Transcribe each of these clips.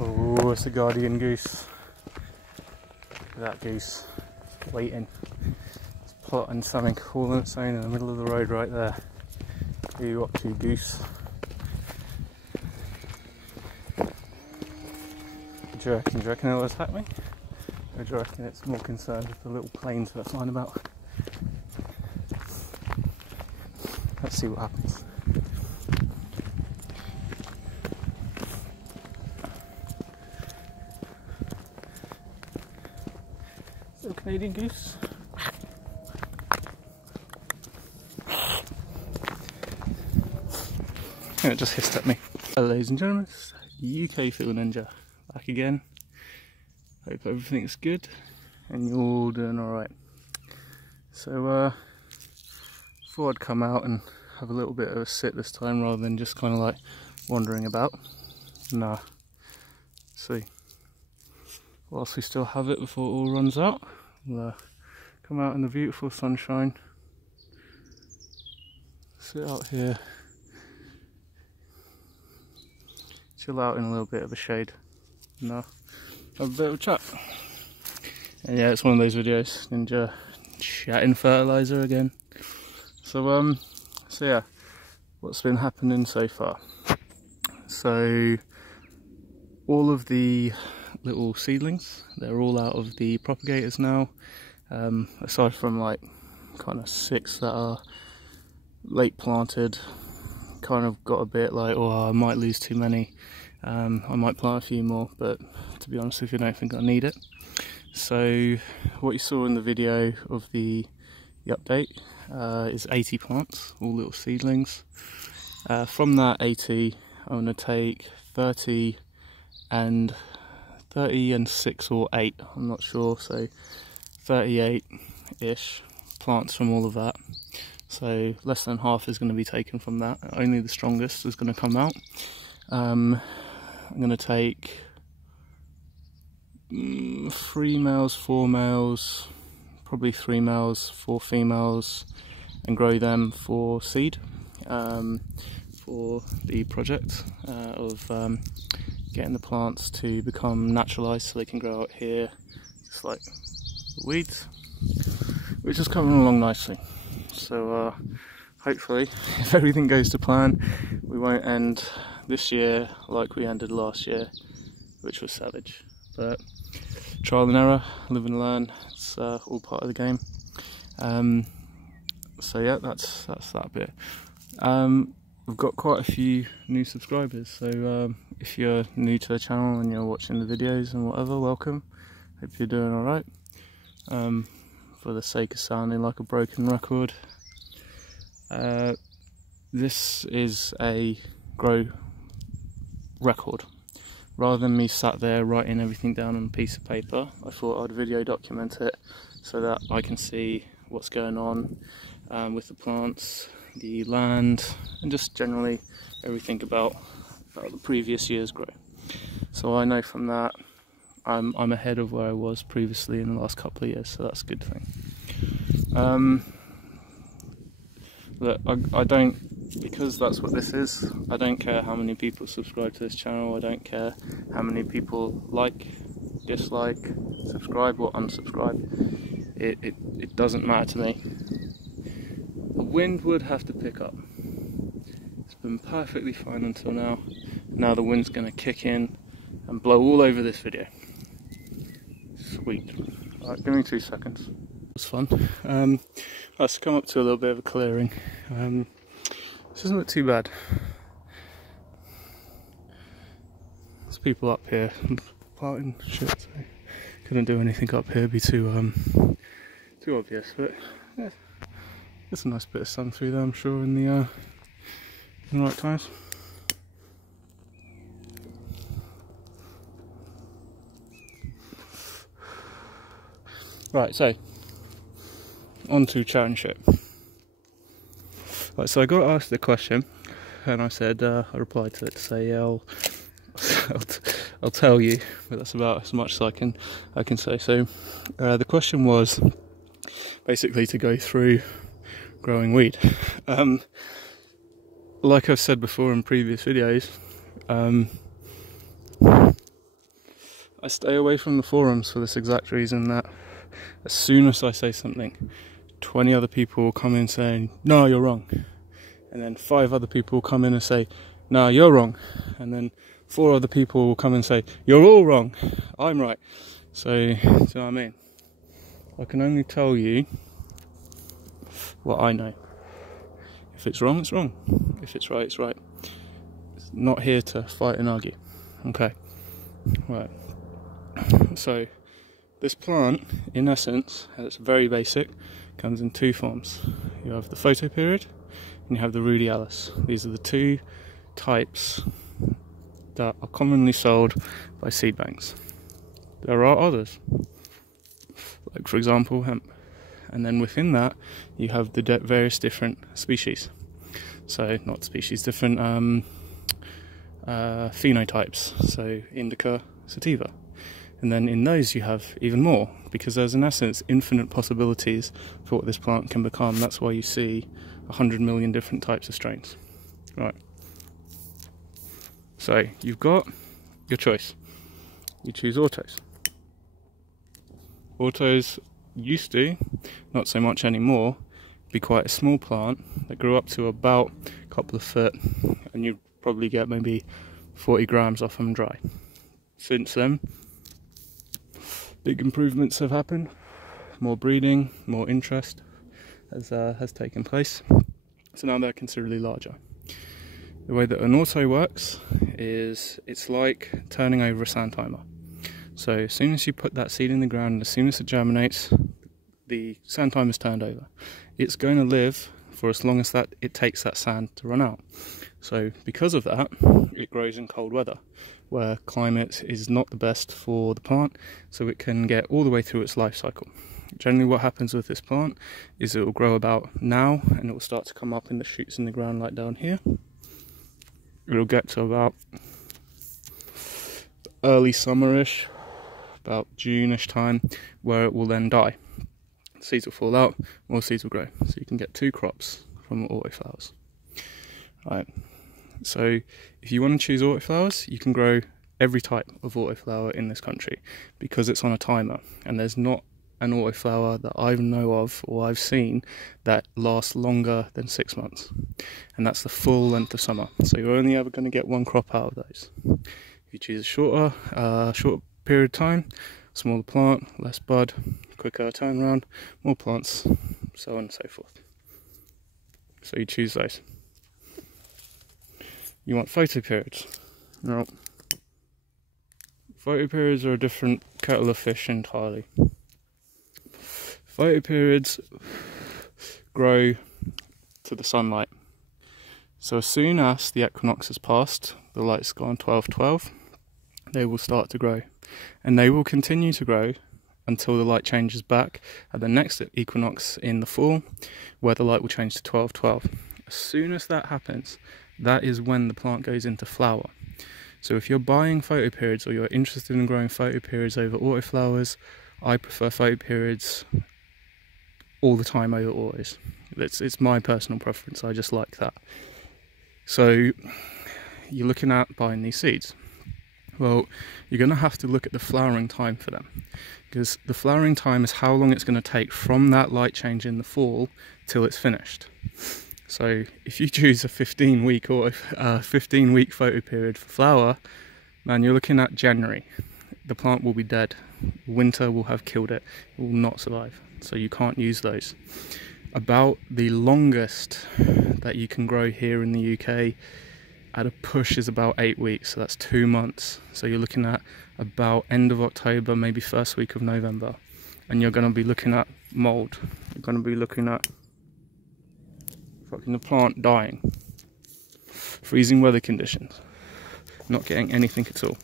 Oh, it's a guardian goose. Look at that goose, it's waiting. It's plotting something all on its own in the middle of the road right there. What are you up to, goose? Do you reckon it'll attack me? Or do you reckon it's more concerned with the little planes that are flying about? Let's see what happens. Little Canadian goose. And it just hissed at me. Hello ladies and gentlemen, it's UK Field Ninja back again. Hope everything's good and you're all doing alright. So thought I'd come out and have a little bit of a sit this time rather than just kind of like wandering about. Nah. See, whilst we still have it before it all runs out, we'll come out in the beautiful sunshine, sit out here, chill out in a little bit of the shade, and have a bit of a chat. And yeah, it's one of those videos, Ninja chatting fertiliser again. So yeah, what's been happening so far? So all of the little seedlings, they're all out of the propagators now, aside from like kind of 6 that are late planted. Kind of got a bit like, oh, I might lose too many, I might plant a few more, but to be honest with you, I don't think I need it. So what you saw in the video of the update is 80 plants, all little seedlings. From that 80, I'm going to take 30 and 6 or 8, I'm not sure, so 38-ish plants from all of that. So less than half is going to be taken from that, only the strongest is going to come out. I'm going to take 3 males, 4 males, probably 3 males, 4 females, and grow them for seed, for the project of getting the plants to become naturalised so they can grow out here, just like the weeds, which is coming along nicely. So hopefully, if everything goes to plan, we won't end this year like we ended last year, which was savage. But trial and error, live and learn, it's all part of the game. So yeah, that's that bit. We've got quite a few new subscribers, so if you're new to the channel and you're watching the videos and whatever, welcome. Hope you're doing alright. For the sake of sounding like a broken record, this is a grow record. Rather than me sat there writing everything down on a piece of paper, I thought I'd video document it so that I can see what's going on with the plants, the land, and just generally everything about the previous year's grow. So I know from that I'm ahead of where I was previously in the last couple of years, so that's a good thing. Look, I don't, because that's what this is, I don't care how many people subscribe to this channel, I don't care how many people like, dislike, subscribe or unsubscribe, it doesn't matter to me. The wind would have to pick up. It's been perfectly fine until now. Now the wind's going to kick in and blow all over this video. Sweet. Alright, give me 2 seconds. It was fun. Let's come up to a little bit of a clearing. This doesn't look too bad. There's people up here planting shit, so couldn't do anything up here, it'd be too obvious, but yeah, there's a nice bit of sun through there, I'm sure, in the right times. Right, so on to chatting shit. Right, so I got asked the question, and I said, I replied to it to say, yeah, I'll tell you, but that's about as much as I can say. So the question was basically to go through growing weed. Like I've said before in previous videos, I stay away from the forums for this exact reason, that as soon as I say something, 20 other people will come in saying, no, you're wrong. And then 5 other people will come in and say, no, you're wrong. And then 4 other people will come and say, you're all wrong, I'm right. So, do you know what I mean? I can only tell you what I know. If it's wrong, it's wrong. If it's right, it's right. It's not here to fight and argue. Okay. Right. So, this plant, in essence, and it's very basic, comes in 2 forms. You have the photoperiod and you have the rudialis. These are the 2 types that are commonly sold by seed banks. There are others, like for example hemp, and then within that you have the various different species. So not species, different phenotypes. So indica, sativa. And then in those you have even more, because there's in essence infinite possibilities for what this plant can become. That's why you see 100 million different types of strains. Right. So you've got your choice. You choose autos. Autos used to, not so much anymore, be quite a small plant that grew up to about a couple of foot, and you'd probably get maybe 40 grams off them dry. Since then, big improvements have happened. More breeding, more interest has taken place. So now they're considerably larger. The way that an auto works is it's like turning over a sand timer. So as soon as you put that seed in the ground, and as soon as it germinates, the sand timer is turned over. It's going to live for as long as that it takes that sand to run out. So because of that, it grows in cold weather, where climate is not the best for the plant, so it can get all the way through its life cycle. Generally what happens with this plant is it will grow about now, and it will start to come up in the shoots in the ground like down here. It'll get to about early summerish, about June-ish time, where it will then die. Seeds will fall out, more seeds will grow. So you can get 2 crops from autoflowers. Right. So if you want to choose autoflowers, you can grow every type of autoflower in this country, because it's on a timer, and there's not an autoflower that I know of or I've seen that lasts longer than 6 months, and that's the full length of summer. So you're only ever going to get 1 crop out of those. If you choose a shorter period of time, smaller plant, less bud, quicker turnaround, more plants, so on and so forth. So you choose those. You want photoperiods? No. Photoperiods are a different kettle of fish entirely. Photoperiods grow to the sunlight. So as soon as the equinox has passed, the light's gone 12:12, they will start to grow. And they will continue to grow until the light changes back at the next equinox in the fall, where the light will change to 12:12. As soon as that happens, that is when the plant goes into flower. So if you're buying photoperiods, or you're interested in growing photoperiods over autoflowers, I prefer photoperiods all the time over autos. It's my personal preference, I just like that. So you're looking at buying these seeds. Well, you're going to have to look at the flowering time for them, because the flowering time is how long it's going to take from that light change in the fall till it's finished. So if you choose a 15-week photoperiod for flower, man, you're looking at January. The plant will be dead. Winter will have killed it. It will not survive. So you can't use those. About the longest that you can grow here in the UK at a push is about 8 weeks, so that's 2 months. So you're looking at about end of October, maybe first week of November, and you're going to be looking at mold. You're going to be looking at fucking the plant dying, freezing weather conditions, not getting anything at all.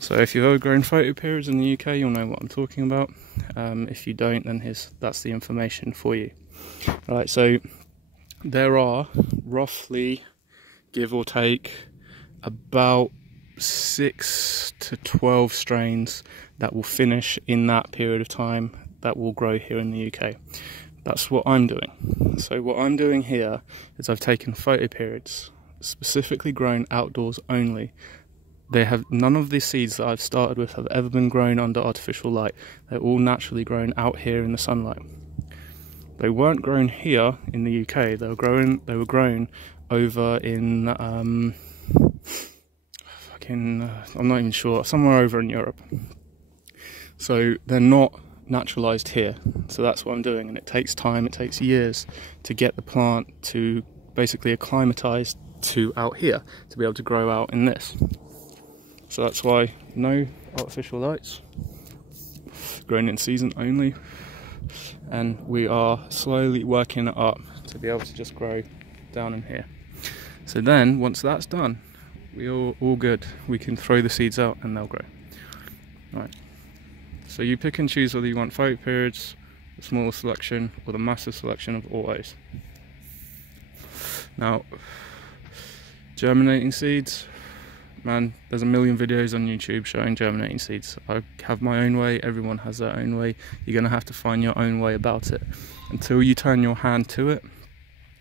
So if you've ever grown photoperiods in the UK, you'll know what I'm talking about. If you don't, then that's the information for you. Right, so there are roughly, give or take, about 6 to 12 strains that will finish in that period of time that will grow here in the UK. That's what I'm doing. So what I'm doing here is I've taken photoperiods, specifically grown outdoors only, none of the seeds that I've started with have ever been grown under artificial light. They're all naturally grown out here in the sunlight. They weren't grown here in the UK. They were grown over in I'm not even sure, somewhere over in Europe. So they're not naturalized here. So that's what I'm doing, and it takes time, it takes years to get the plant to basically acclimatize to out here to be able to grow out in this. So that's why no artificial lights, grown in season only, and we are slowly working it up to be able to just grow down in here. So then once that's done, we're all good. We can throw the seeds out and they'll grow. Right. So you pick and choose whether you want photoperiods, the smaller selection, or the massive selection of autos. Now, germinating seeds, man, there's a million videos on YouTube showing germinating seeds. I have my own way, everyone has their own way. You're going to have to find your own way about it. Until you turn your hand to it,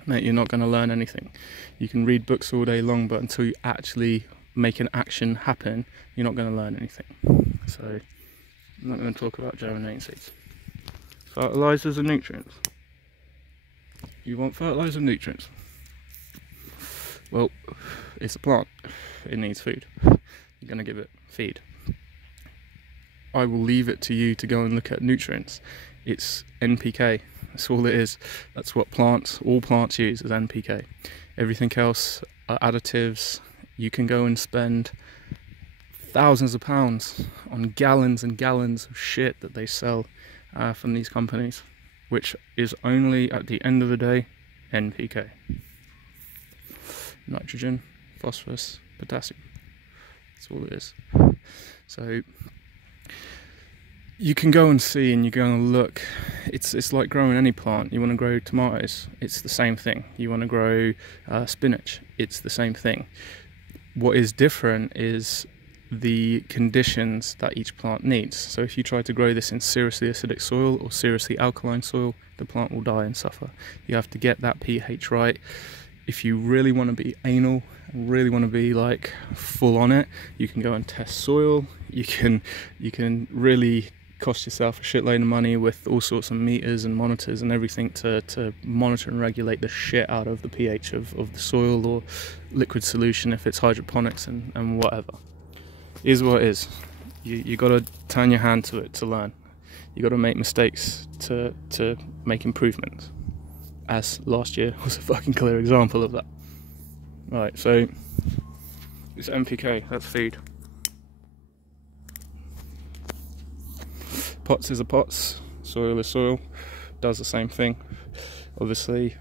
mate, you're not going to learn anything. You can read books all day long, but until you actually make an action happen, you're not going to learn anything. So I'm not going to talk about germinating seeds. Fertilizers and nutrients. You want fertilizer and nutrients? Well, it's a plant. It needs food. You're going to give it feed. I will leave it to you to go and look at nutrients. It's NPK. That's all it is. That's what all plants use is NPK. Everything else are additives. You can go and spend thousands of pounds on gallons and gallons of shit that they sell from these companies, which is only, at the end of the day, NPK. Nitrogen, phosphorus, potassium. That's all it is. So you can go and see, and you're going to look. It's like growing any plant. You want to grow tomatoes, it's the same thing. You want to grow spinach, it's the same thing. What is different is the conditions that each plant needs. So if you try to grow this in seriously acidic soil or seriously alkaline soil, the plant will die and suffer. You have to get that pH right. If you really want to be anal, really want to be like full on it, you can go and test soil. You can really cost yourself a shitload of money with all sorts of meters and monitors and everything to monitor and regulate the shit out of the pH of the soil or liquid solution if it's hydroponics and whatever. Is what it is. You got to turn your hand to it to learn. You got to make mistakes to make improvements. As last year was a fucking clear example of that. Right, so it's NPK, that's feed. Pots is a pots, soil is soil, does the same thing. Obviously,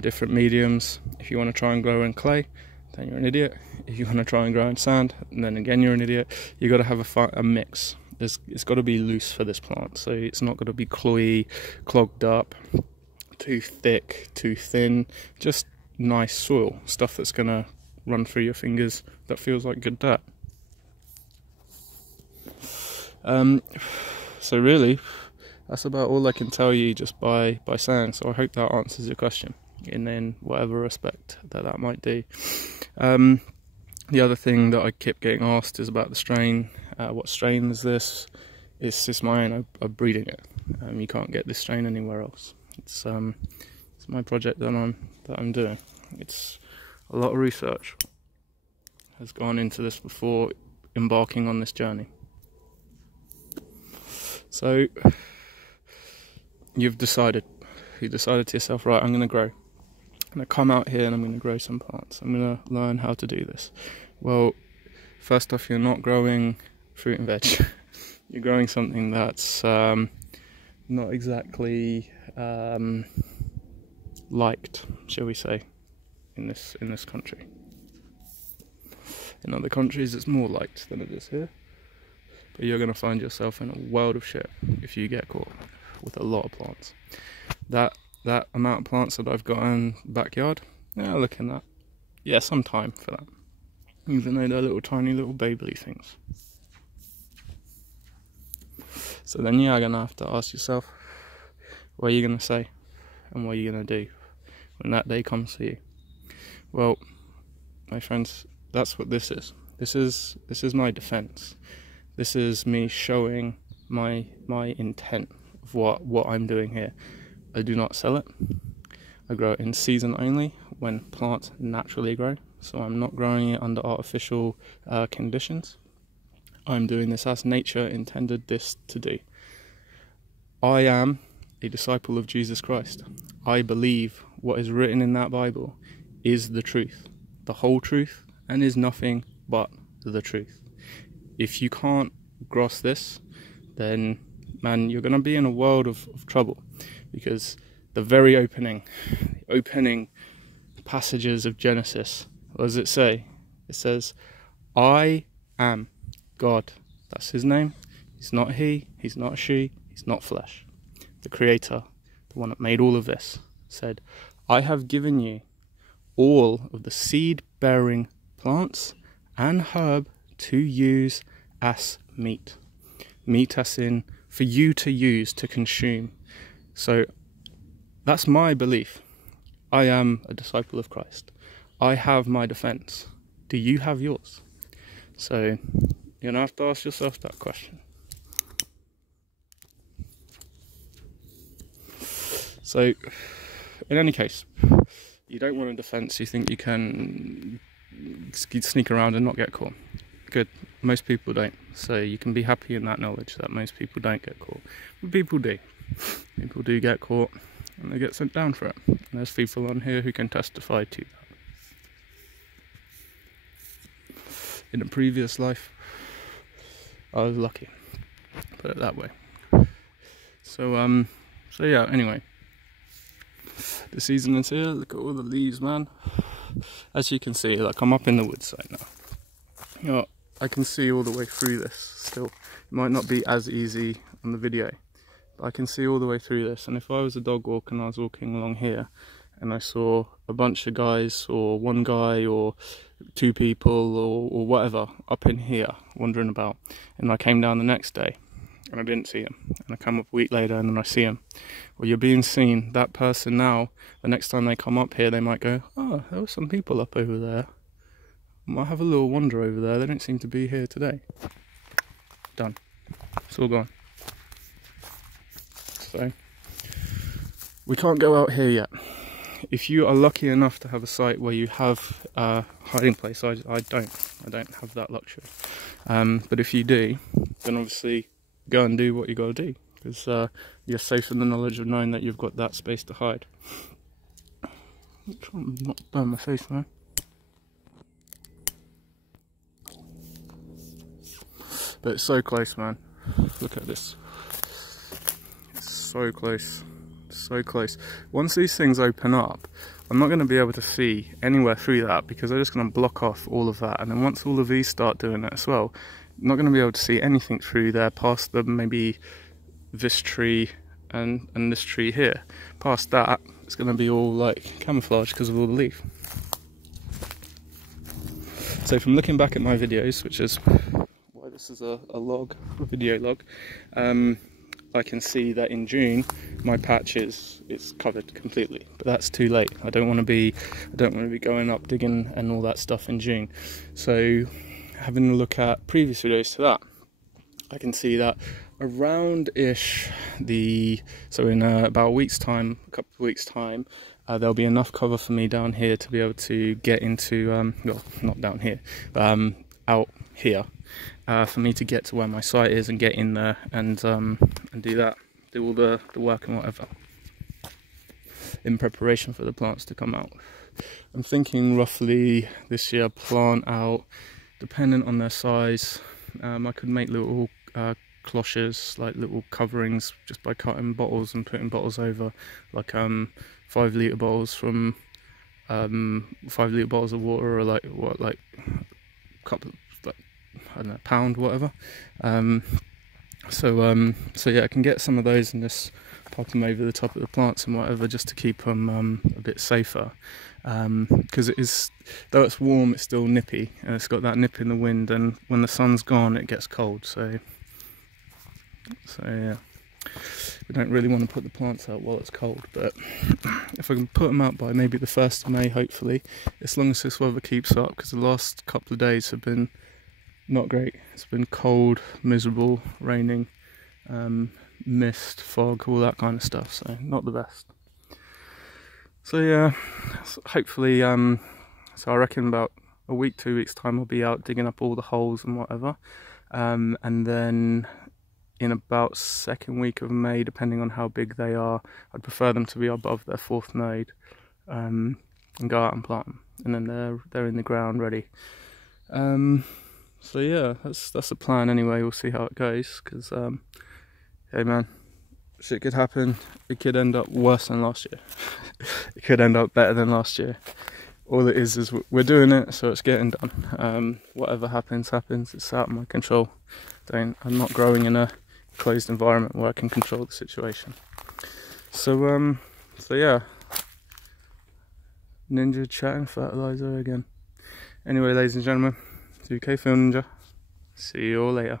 different mediums. If you want to try and grow in clay, then you're an idiot. If you want to try and grow in sand, then again you're an idiot. You've got to have a mix. It's got to be loose for this plant, so it's not got to be cloyy, clogged up, too thick, too thin. Just nice soil, stuff that's going to run through your fingers that feels like good dirt. So really, that's about all I can tell you just by saying. So I hope that answers your question in whatever respect that might do. The other thing that I keep getting asked is about the strain. What strain is this? It's just my own. I'm breeding it. You can't get this strain anywhere else. It's my project that I'm doing. It's a lot of research has gone into this before embarking on this journey. So you decided to yourself, right, I'm going to grow. I'm going to come out here and I'm going to grow some plants. I'm going to learn how to do this. Well, first off, you're not growing fruit and veg. You're growing something that's not exactly liked, shall we say, in this country. In other countries it's more liked than it is here, but you're going to find yourself in a world of shit if you get caught with a lot of plants. That amount of plants that I've got in the backyard, yeah, look at that. Yeah, some time for that, even though they're little tiny little baby things. So then you're going to have to ask yourself, what are you going to say and what are you going to do when that day comes for you? Well, my friends, that's what this is. This is my defense. This is me showing my intent of what I'm doing here. I do not sell it. I grow it in season only, when plants naturally grow. So I'm not growing it under artificial conditions. I'm doing this as nature intended this to do. I am a disciple of Jesus Christ. I believe what is written in that Bible is the truth, the whole truth, and is nothing but the truth. If you can't grasp this, then man, you're going to be in a world of trouble, because the very opening passages of Genesis, what does it say? It says, I am God. That's his name. He's not he, he's not she, he's not flesh. The creator, the one that made all of this, said, I have given you all of the seed-bearing plants and herb to use as meat. Meat as in for you to use, to consume. So that's my belief. I am a disciple of Christ. I have my defense. Do you have yours? So you're going to have to ask yourself that question. So in any case, you don't want a defense. You think you can sneak around and not get caught. Good. Most people don't. So you can be happy in that knowledge that most people don't get caught. But people do. People do get caught and they get sent down for it. And there's people on here who can testify to that. In a previous life, I was lucky. Put it that way. So yeah, anyway. The season is here. Look at all the leaves, man. As you can see, like, I'm up in the woods right now. You know, I can see all the way through this still. It might not be as easy on the video, but I can see all the way through this. And if I was a dog walker and I was walking along here and I saw a bunch of guys, or one guy, or two people, or whatever up in here wandering about, and I came down the next day and I didn't see him, and I come up a week later and then I see him, well, you're being seen. That person now, the next time they come up here, they might go, oh, there were some people up over there. I might have a little wander over there. They don't seem to be here today. Done. It's all gone. So we can't go out here yet. If you are lucky enough to have a site where you have a hiding place, I don't have that luxury. But if you do, then obviously go and do what you got to do, because you're safe in the knowledge of knowing that you've got that space to hide. I'm trying to not burn my face, man. But it's so close, man. Look at this. It's so close. So close. Once these things open up, I'm not going to be able to see anywhere through that, because they're just going to block off all of that. And then once all of these start doing that as well, I'm not going to be able to see anything through there past maybe this tree and this tree here. Past that, it's going to be all like camouflage because of all the leaf. So from looking back at my videos, which is why this is a video log, I can see that in June my patch is covered completely, but that's too late. I don't want to be going up digging and all that stuff in June. So having a look at previous videos to that, I can see that around-ish so in about a week's time, a couple of weeks' time, there'll be enough cover for me down here to be able to get into, well, not down here, but out here, for me to get to where my site is and get in there and do all the work and whatever, in preparation for the plants to come out. I'm thinking roughly this year plant out, dependent on their size. I could make little cloches, like little coverings, just by cutting bottles and putting bottles over, like 5 litre bottles from 5 litre bottles of water, or like a couple, like, I don't know, pound, whatever. So yeah, I can get some of those and just pop them over the top of the plants and whatever, just to keep them a bit safer. Because it is, though it's warm, it's still nippy, and it's got that nip in the wind, and when the sun's gone it gets cold. So yeah, we don't really want to put the plants out while it's cold, but if I can put them out by maybe the 1st of May, hopefully, as long as this weather keeps up, because the last couple of days have been not great. It's been cold, miserable, raining, mist, fog, all that kind of stuff, so not the best. So yeah, hopefully, so I reckon about a week, 2 weeks time I'll be out digging up all the holes and whatever, and then in about second week of May, depending on how big they are, I'd prefer them to be above their 4th node, and go out and plant them, and then they're in the ground ready. So yeah, that's the plan anyway. We'll see how it goes, because hey man, shit could happen. It could end up worse than last year. It could end up better than last year. All it is we're doing it, so it's getting done. Whatever happens, it's out of my control. I'm not growing in a closed environment where I can control the situation. So yeah, Ninja chatting fertiliser again. Anyway, ladies and gentlemen, it's UKFN Ninja. See you all later.